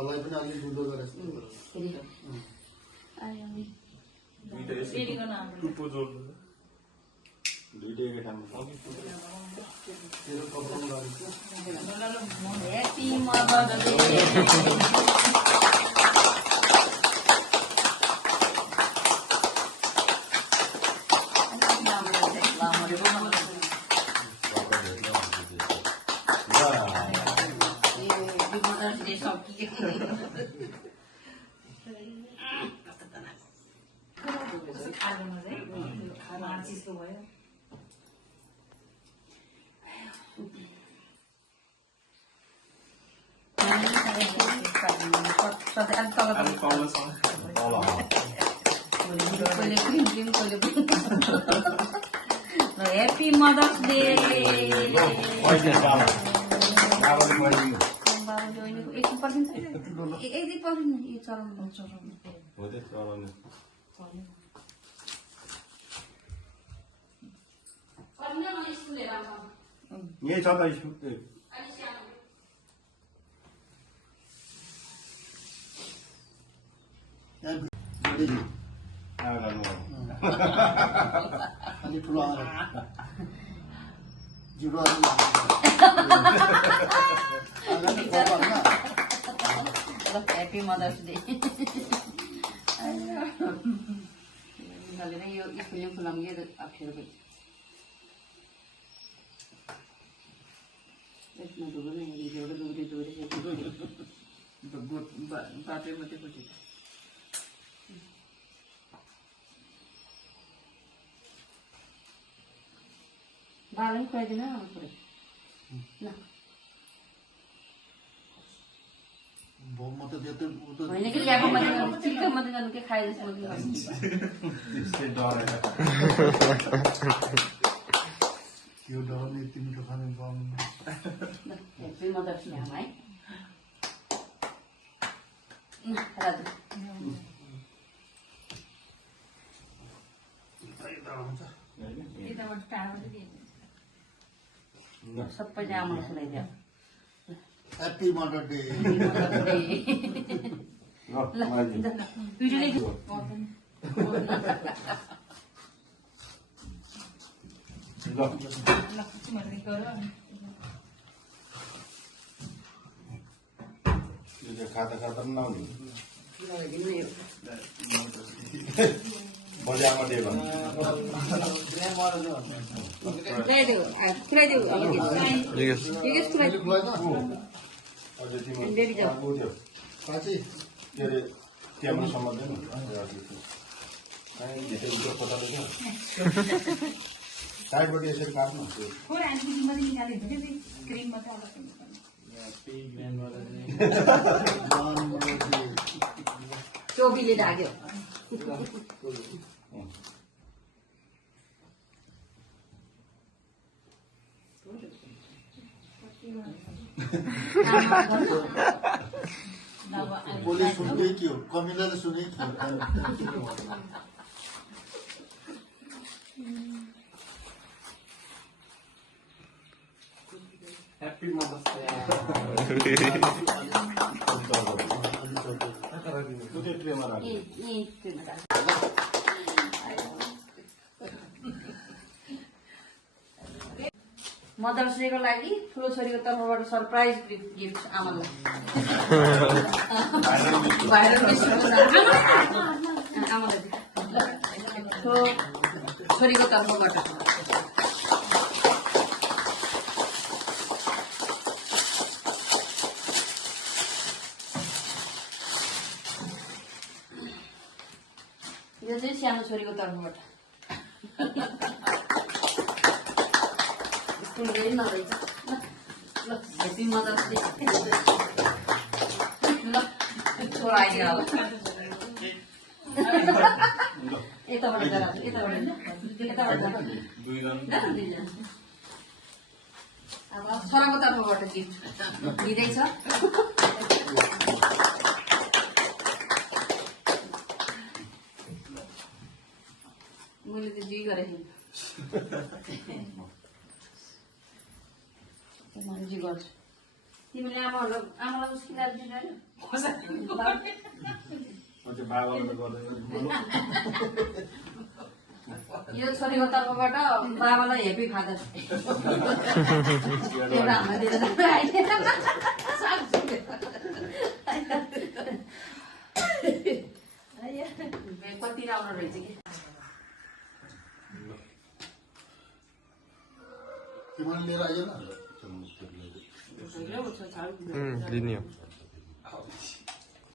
कलाई पनि अलि गुडो गरेर टुप्पो जोड्नु दुईटै एकै ठाउँमा तेरो कपडा गरेको happy Mother's Day Happy Mother's Day. यही छ त स्कुल अलि ठुलो आएर जिब्रो Happy Mother's Day. यो स्कुल खुलाउने अप्ठ्यारो भयो यसमा दुबो नै एउटा दुबो बाटै मात्रै पछि बालन खुवाइदिन पुरै ल भोग मात्रै दियो होइन कि ल्याएको मात्रै चिल्का मात्रै जानु के खाए जस्तो यो डराउने यति मिठो खाने पाउनु हेप्पी मदर्स डे है राजु सबैले आमालाई सुनाइदियो ह्याप्पी मदर डे खाता खाता पनि नहुने बजारमा दियो भने साँच्ची के अरे क्यामेरा समात्दैन साइडबाट यसरी काट्नु टोपीले ढाक्यो बोले सुन्दै के हो कमिलाले सुने ह्याप्पी मदर्स डे ट्रेमा राख्नु मदर्स डेको लागि ठुलो छोरीको तर्फबाट सरप्राइज गिफ्ट आमालाई आमालाई छोरीको तर्फबाट यो चाहिँ सानो छोरीको तर्फबाट स्कुल गएर नरहेछ ल ह्याप्पी मदर्स डे ल छोरा आइदियो अब यताबाट जाँदा यताबाट अब छोराको तर्फबाट गिफ्ट दिँदैछ मैले त जी गरेको जी गर्छु तिमीले आमालाई मुस्किलाएर दिँदैन त्यो बाबाले त गर्दैन यो छोरीको तर्फबाट बाबालाई हेपी फादर एउटा हामीलाई दिएर कति राम्रो रहेछ कि तिमीले लिएर आइज न लिने हो